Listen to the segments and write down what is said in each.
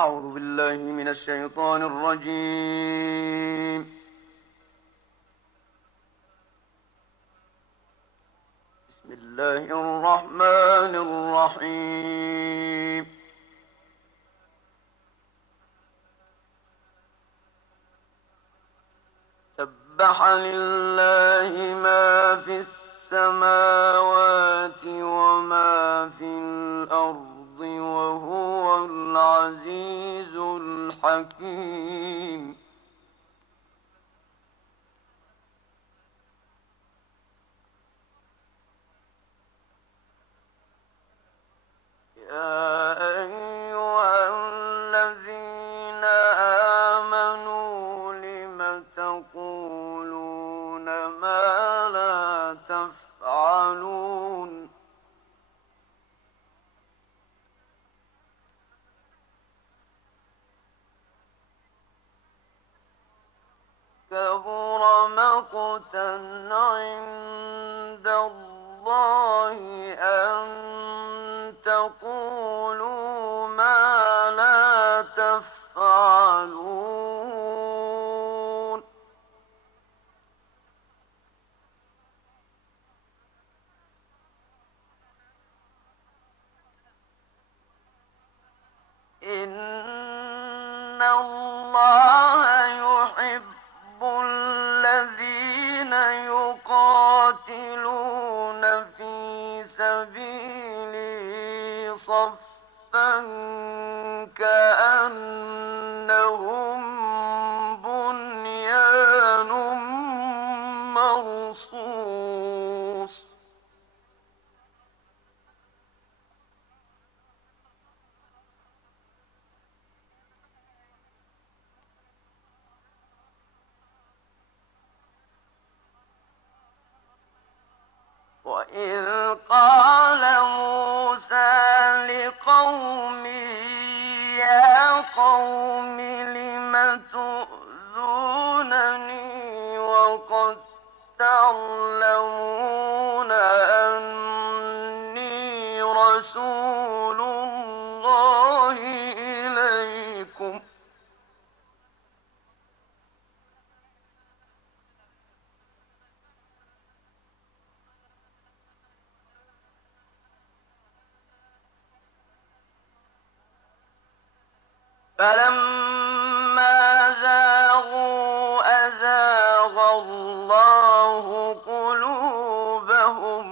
أعوذ بالله من الشيطان الرجيم. بسم الله الرحمن الرحيم. سبح لله ما في السماوات وما في الأرض وهو العزيز الحكيم. يا أيها الذين آمنوا لم تقولون ما لا تفعلون. كبر مقتا عند الله أن تقولوا ما لا تفعلون. إن الله يحب الذين يقاتلون في سبيله صفا كأنهم بنيان مرصوص. وإذ قال موسى لقومه يا قوم لم تؤذونني وقد تعلمون أني رسول الله إليكم. فلما زاغوا أزاغ الله قلوبهم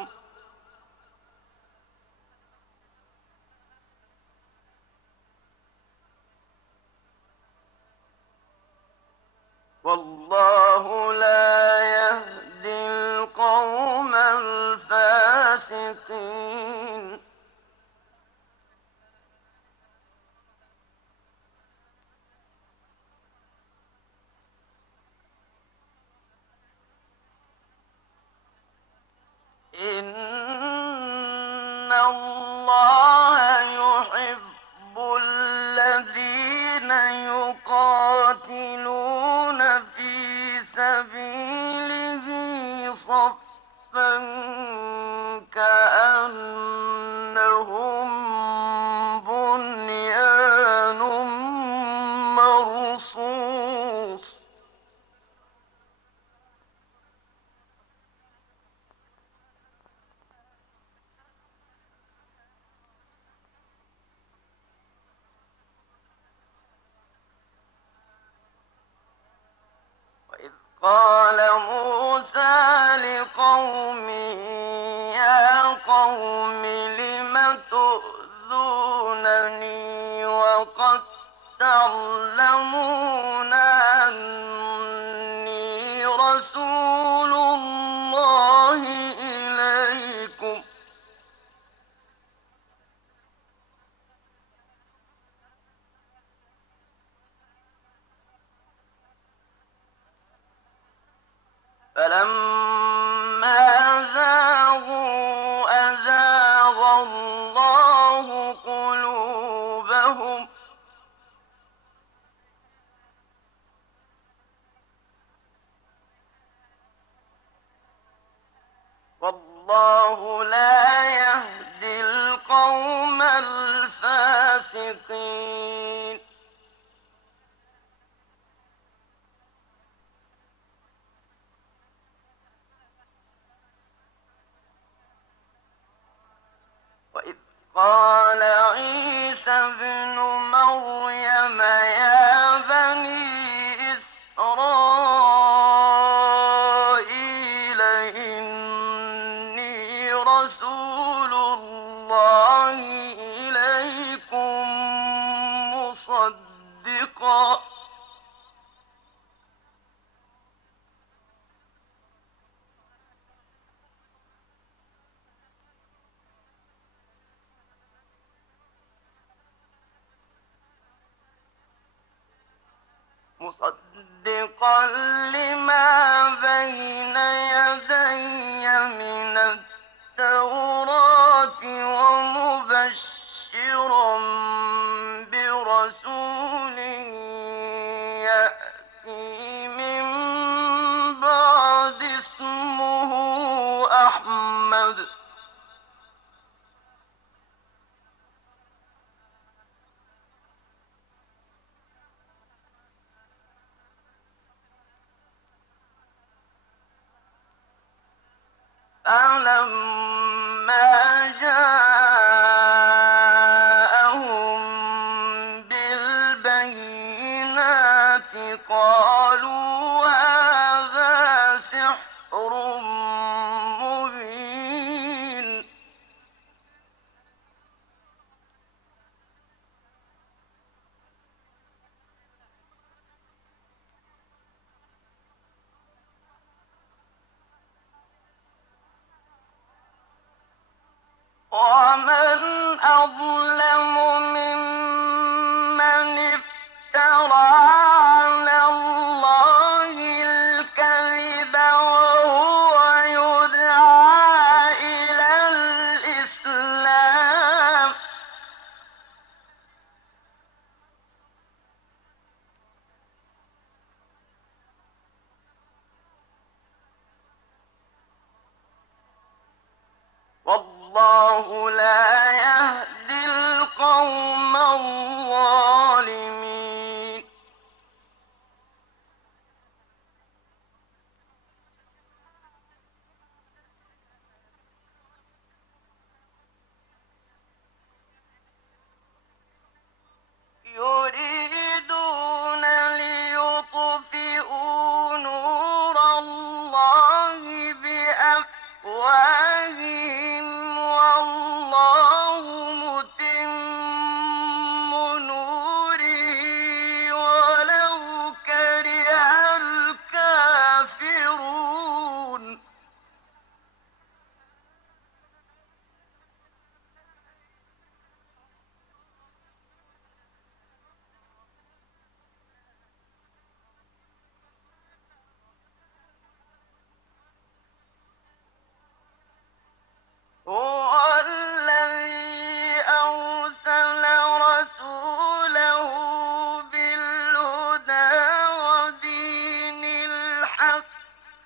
والله لا يهدي القوم الفاسقين. إن الله يحب الذين يقاتلون في سبيله صفا كأنهم بنيان مرصوص. وإذ قال موسى لقومه يا قوم لم تؤذونني وقد تعلمون أني رسول الله إليكم. فلما زاغوا أزاغ الله قلوبهم والله لا يهدي القوم الفاسقين. قال عيسى ابن مريم يا بني إسرائيل إني رسول الله إليكم مصدقا مصدقا لما بين يدي من التوراة ومبشرا برسول يأتي من بعد اسمه أحمد فلما جاءهم بالبينات قالوا هذا سحر مبين ومن أظلم ممن افترى على الله الكذب وهو يدعى إلى الإسلام والله لا يهدي القوم الظالمين يريدون ليطفئوا نور الله بأفواههم والله متم نوره ولو كره الكافرون هو الذي أرسل رسوله بالهدى ودين الحق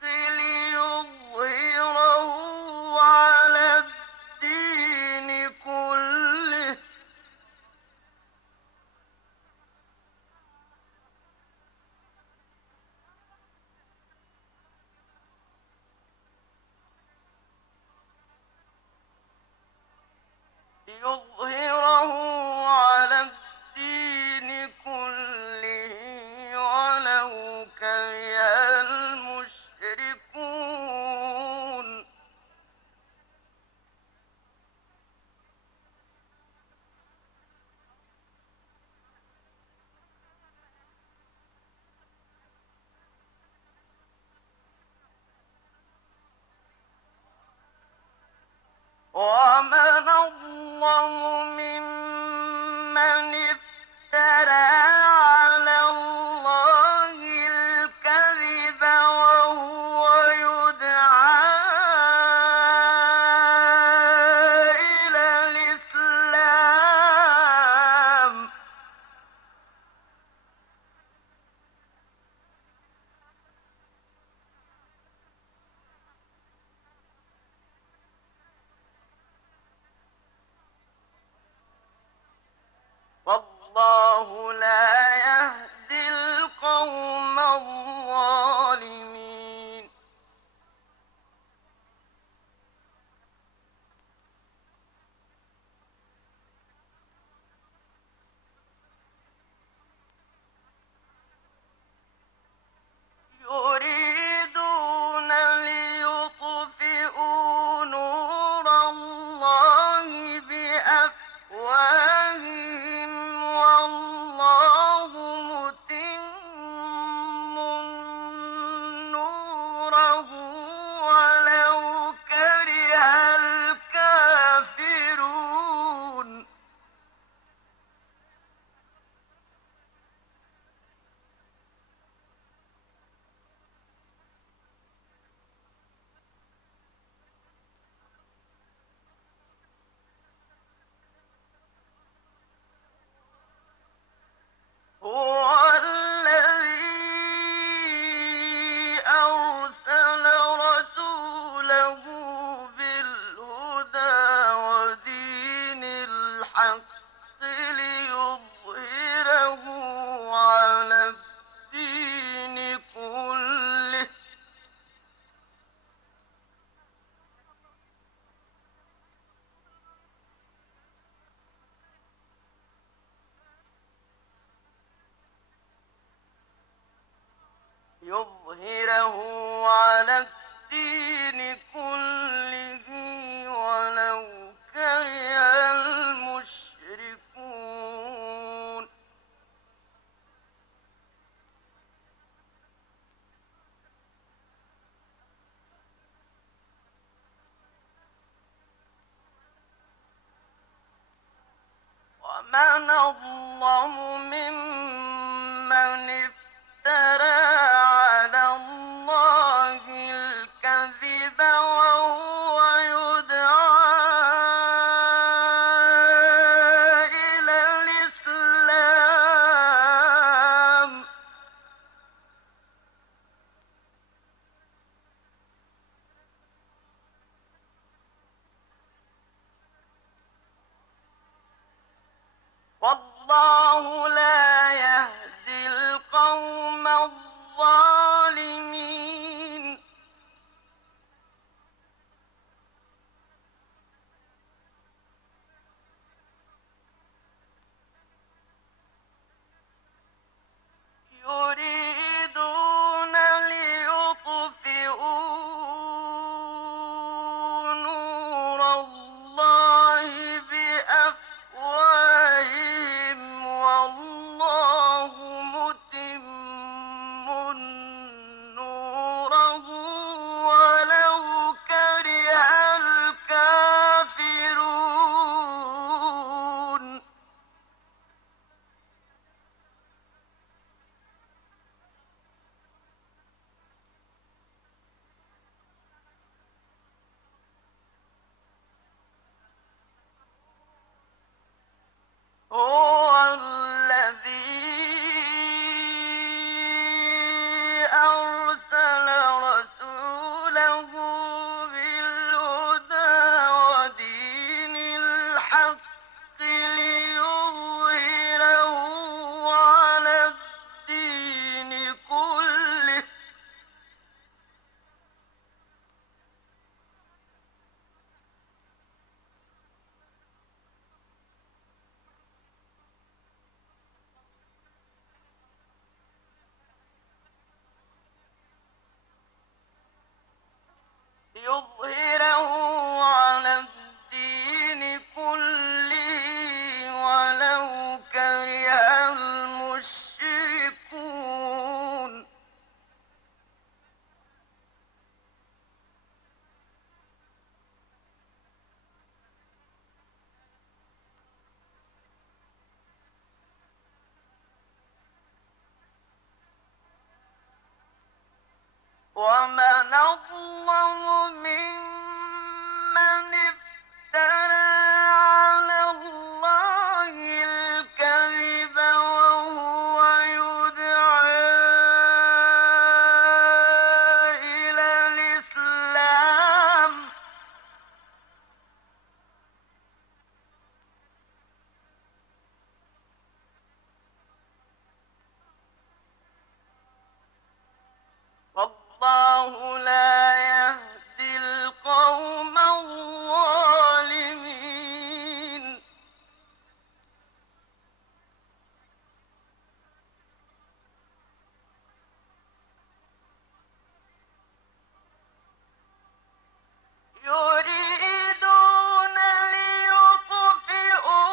ليظهره على الدين كله ليظهره على الدين كله ولو كره المشركون ومن أظلم والله متم نوره ولو كره الكافرون هو الذي أرسل رسوله بالهدى ودين الحق ليظهره على الدين كله ولو كره المشركون ومن أظلم ممن افترى على الله الكذب وهو يدعى إلى الإسلام والله لا يهدي القوم الظالمين يريدون ليطفئوا نور الله بأفواههم والله متم نوره ولو كره الكافرون هو الذي أرسل رسوله بالهدى ودين الحق ليظهره على الدين كله ولو كره المشركون ومن أظلم ممن افترى على الله الكذب وهو يدعى إلى الإسلام والله لا يهدي القوم الظالمين يريدون ليطفئوا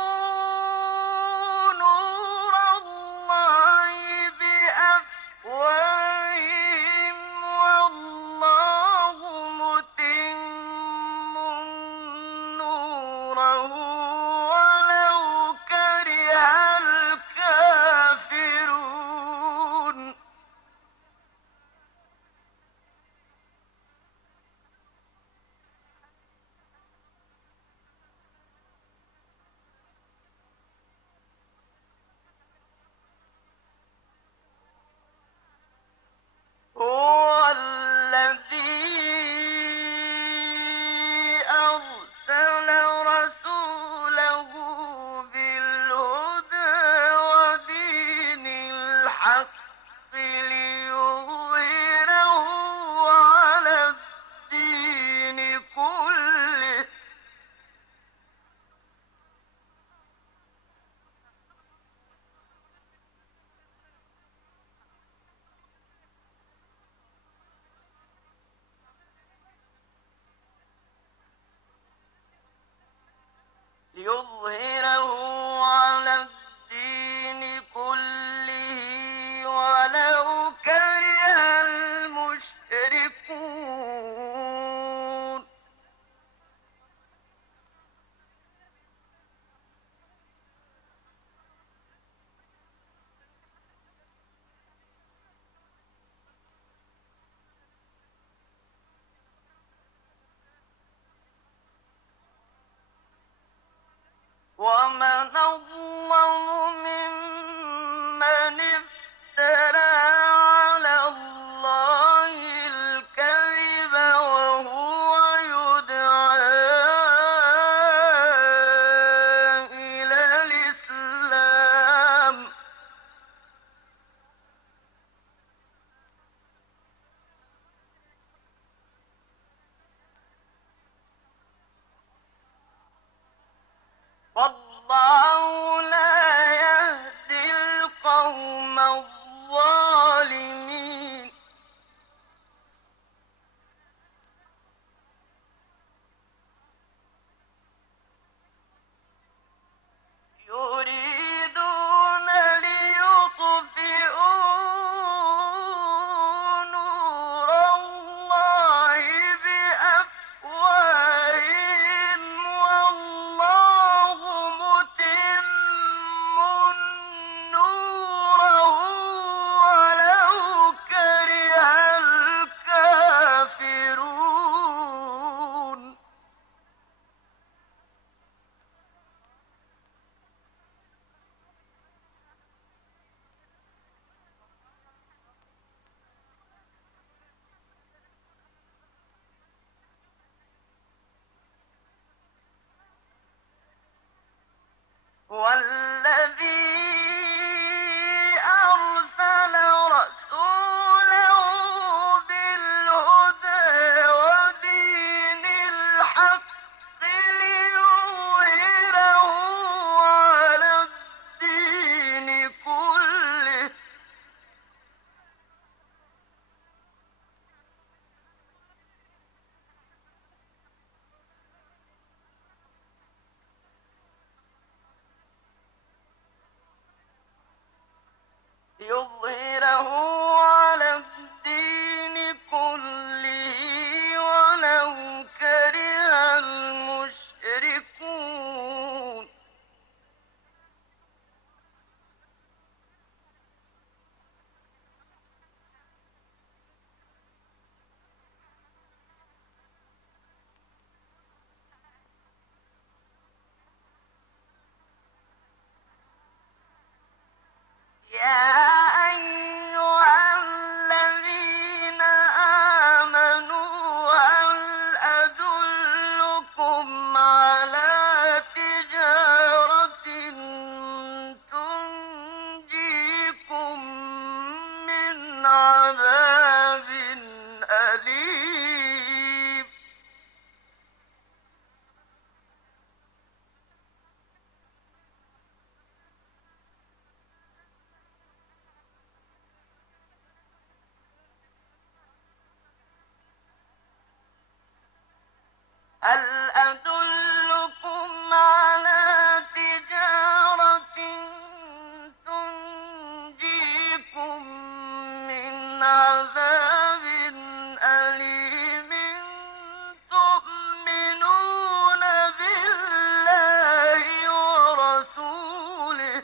هل أدلكم على تجارة تنجيكم من عذاب أليم تؤمنون بالله ورسوله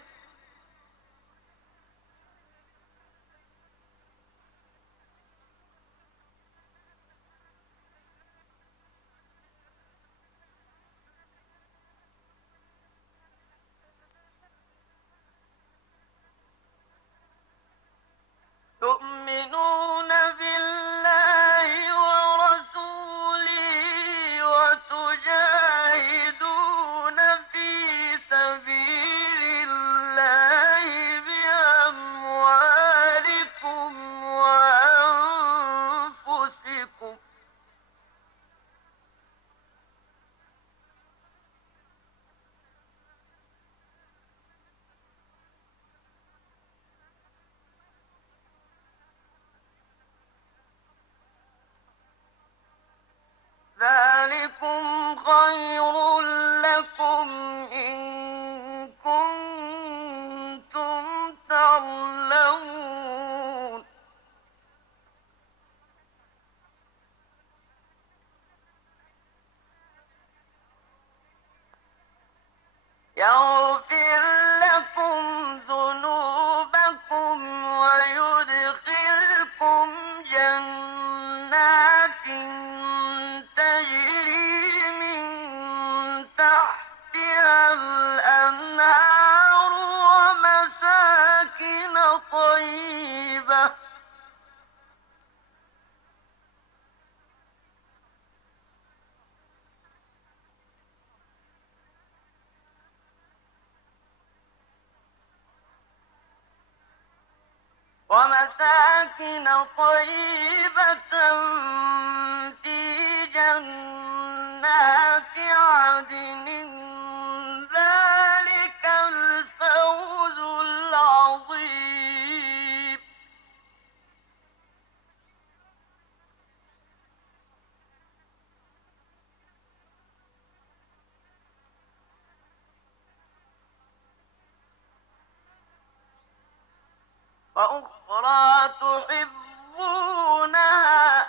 تؤمنون بالله ورسوله وتجاهدون في سبيل الله بأموالكم وأنفسكم ذلكم خير لكم إن كنتم تعلمون يغفر لكم ذنوبكم ويدخلكم جنات تجري من تحتها الأنهار ومساكن طيبة في جنات عدن ذلك الفوز العظيم وأخرى تحبونها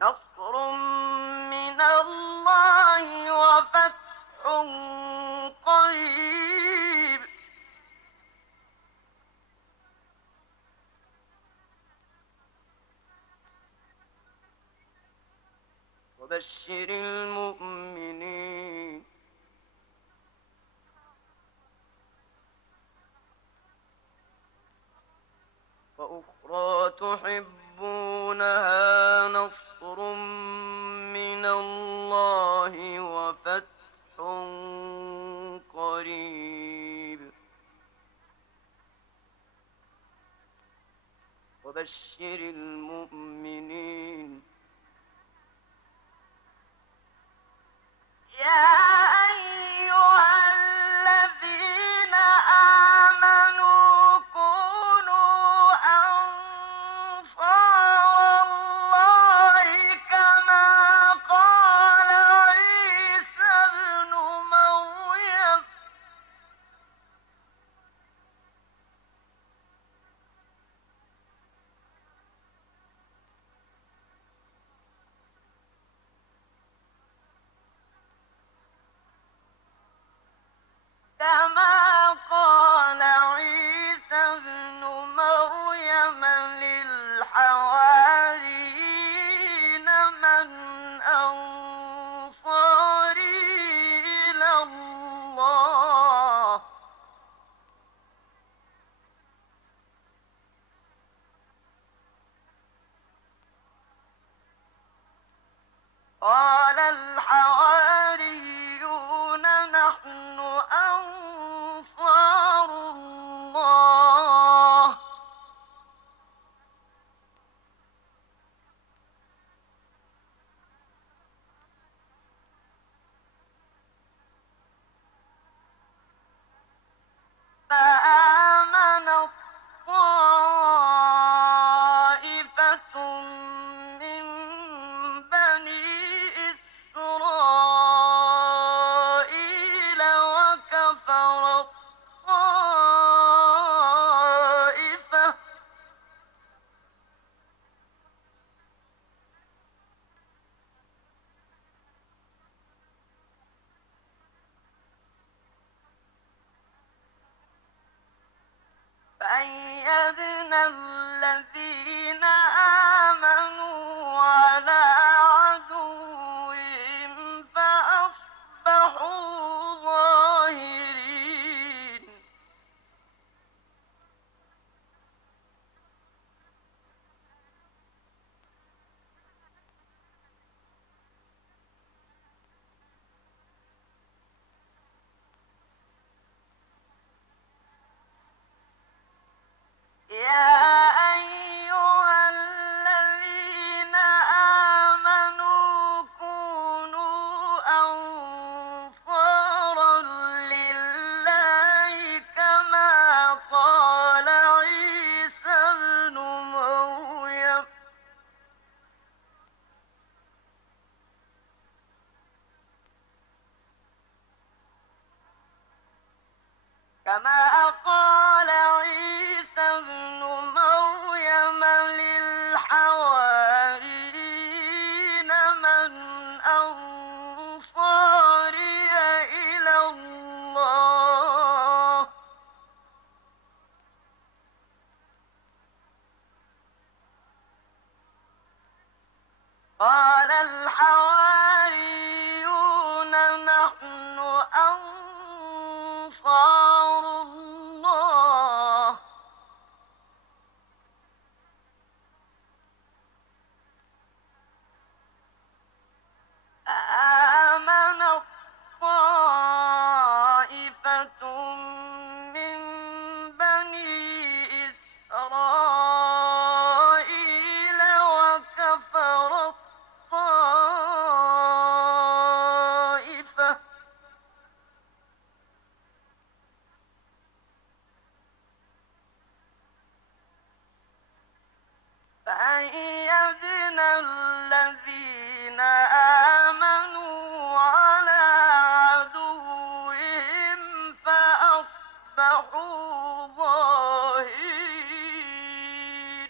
نصر من الله وفتح قريب وبشر المؤمنين وأخرى تحبونها نصر من الله وفتح قريب وبشر المؤمنين يا أيها الذين آمنوا كونوا أنصار الله كما قال عيسى ابن مريم كما قال عيسى ابن مريم للحواريين من أنصاري قال الحواريون نحن أنصار الله فآمنت طائفة من بني إسرائيل وكفرت طائفة فأيدنا الذين آمنوا على عدوهم فأصبحوا ظاهرين يا أيها الذين آمنوا كونوا أنصارا لله كما قال عيسى ابن مريم كما قال عيسى ابن مريم للحواريين من أنصاري إلى الله قال الحواريون نحن أنصار الله آمنت طائفة من بني إسرائيل وكفرت طائفة فأيدنا الذين آمنوا على عدوهم فأصبحوا ظاهرين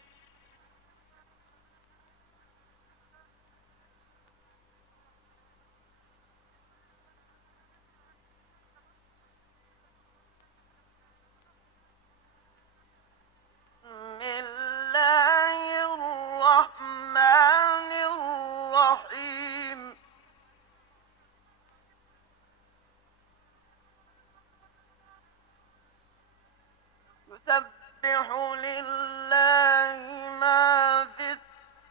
بسم الله الرحمن الرحيم يسبح لله ما في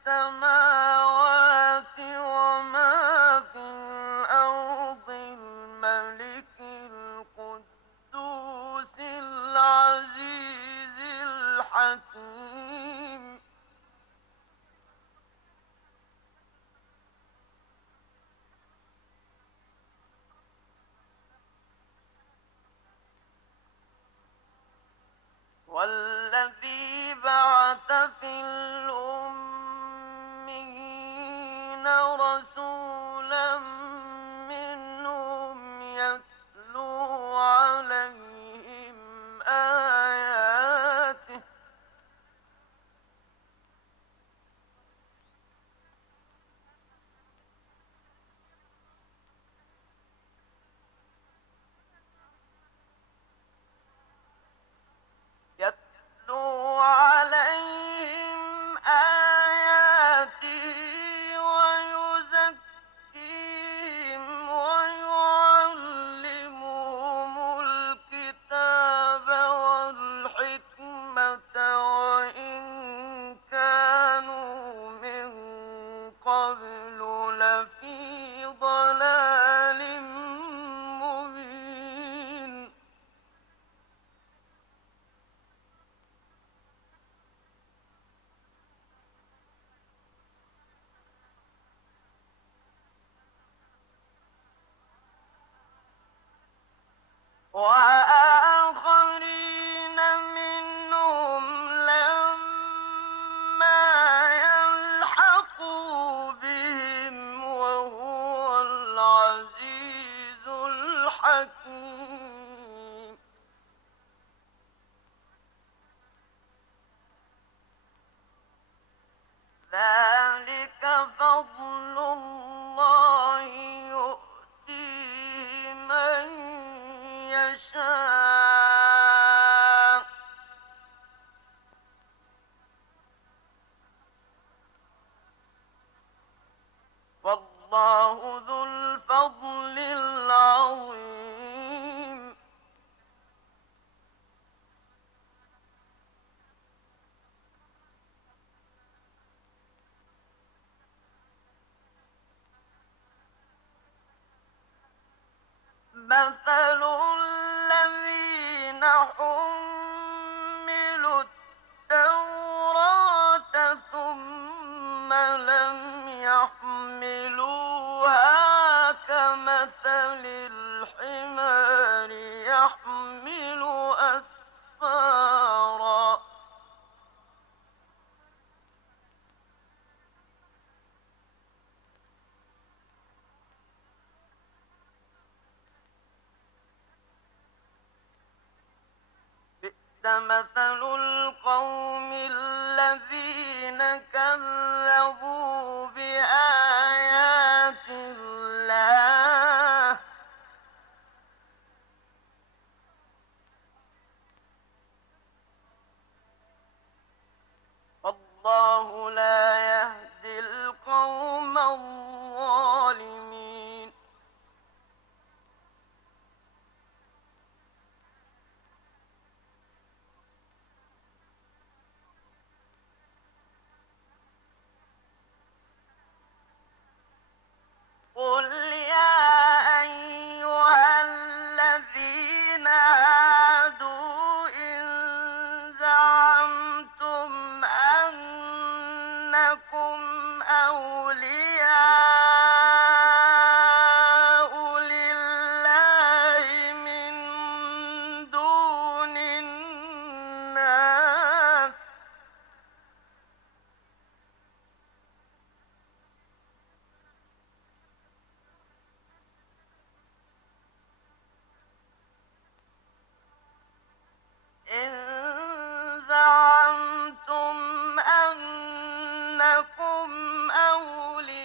السماوات وما في الأرض الملك القدوس العزيز الحكيم والذي بعث في الأميين رسولا منهم يتلو عليهم آياته يتلو عليهم آياته ويزكيهم ويعلمهم الكتاب والحكمة وإن كانوا من قبل لفي ضلال مبين وآخرين منهم لما يلحقوا بهم وهو العزيز الحكيم ذلك فضل الله يؤتيه من يشاء والله ذو الفضل العظيم مثل الذين حملوا التوراة ثم لم يحملوها كمثل الحمار يحمل أسفارا مثل القوم الذين كذبوا بآيات الله والله لا يهدي القوم الظالمين قل يا أيها الذين هادوا إن زعمتم أنكم أولياء لله من دون الناس إن زعمتم أنكم أولياء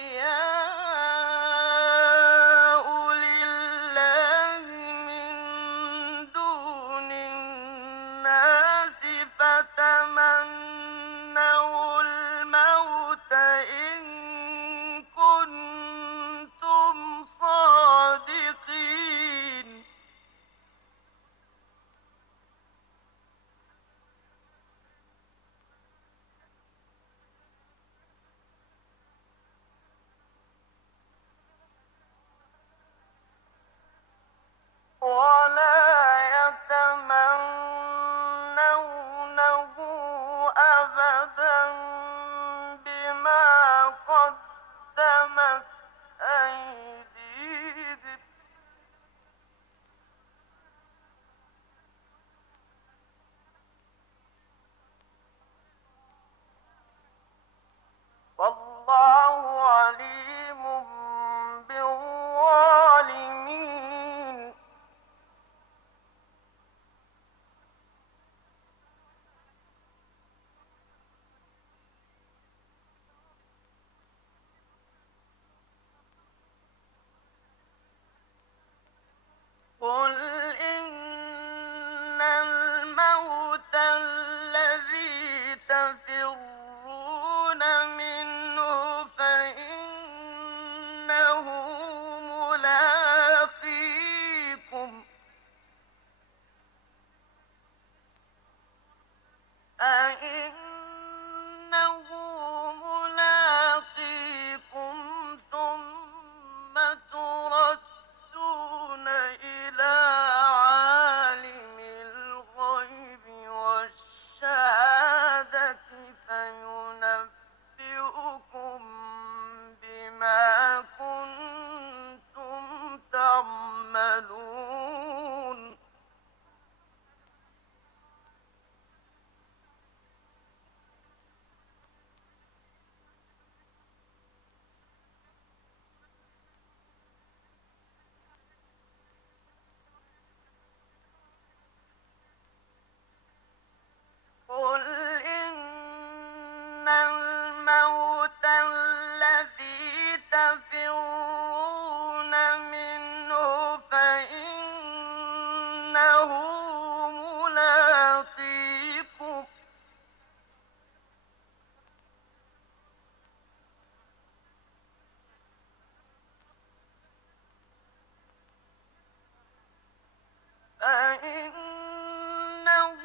فإنه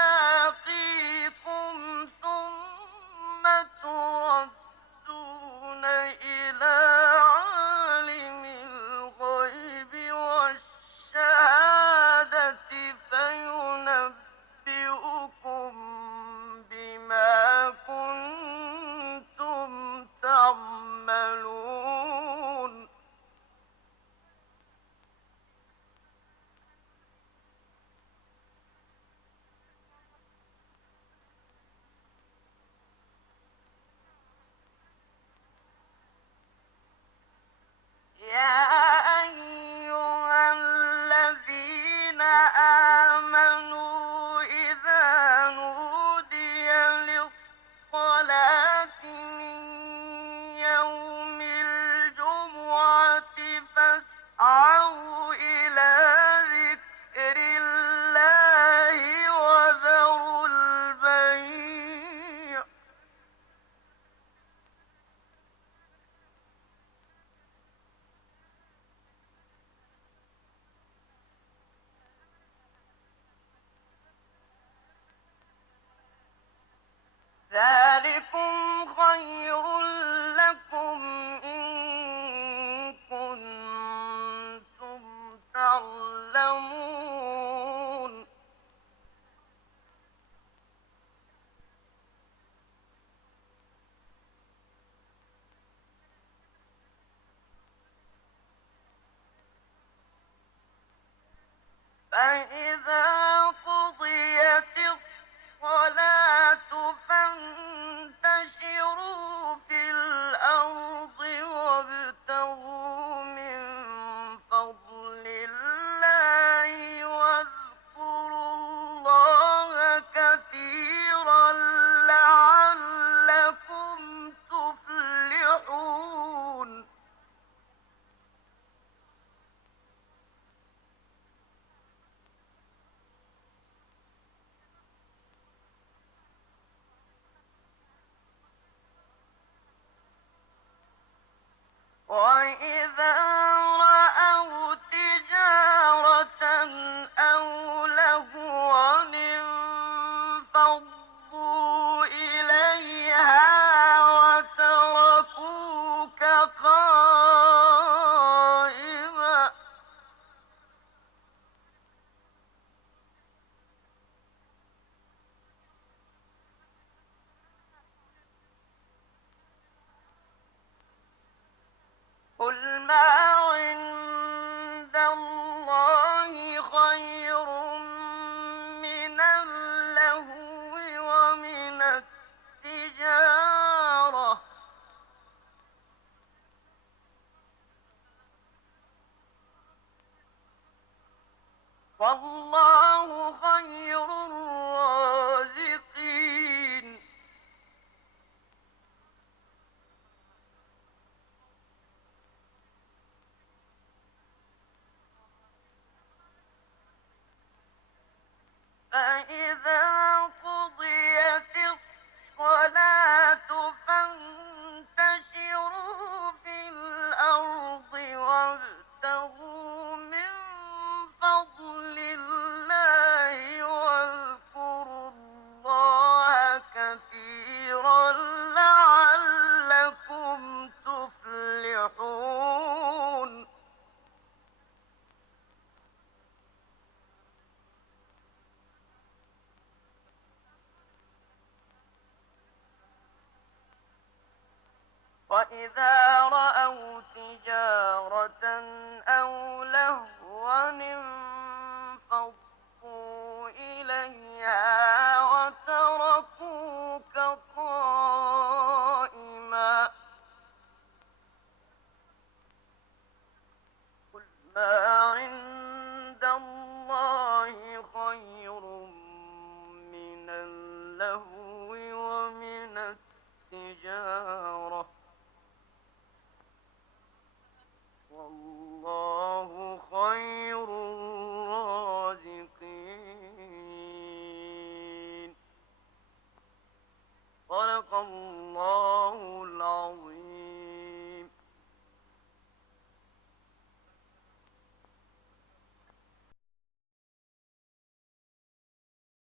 ملاقيكم ثم تردون إلى عالم الغيب والشهادة فينبئكم بما كنتم تعملون يا أيها الذين آمنوا إذا نودي للصلاة من يوم الجمعة فاسعوا إلى ذكر الله وذروا البيع ذلكم خير لكم إن كنتم تعلمون فإذا قضيت الصلاة فانتشروا في الأرض وابتغوا من فضل الله واذكروا الله كثيرا لعلكم تفلحون وإذا رأوا تجارة أو لهوا انفضوا إليها وتركوك قائما قل ما عند الله خير من اللهو ومن التجارة والله خير الرازقين فإذا قضيت الصلاة فانتشروا في الأرض وابتغوا من فضل الله واذكروا الله كثيرا لعلكم تفلحون وإذا رأوا تجارة أو لهوا انفضوا إليها وتركوك قائما قل ما عند الله خير من اللهو ومن التجارة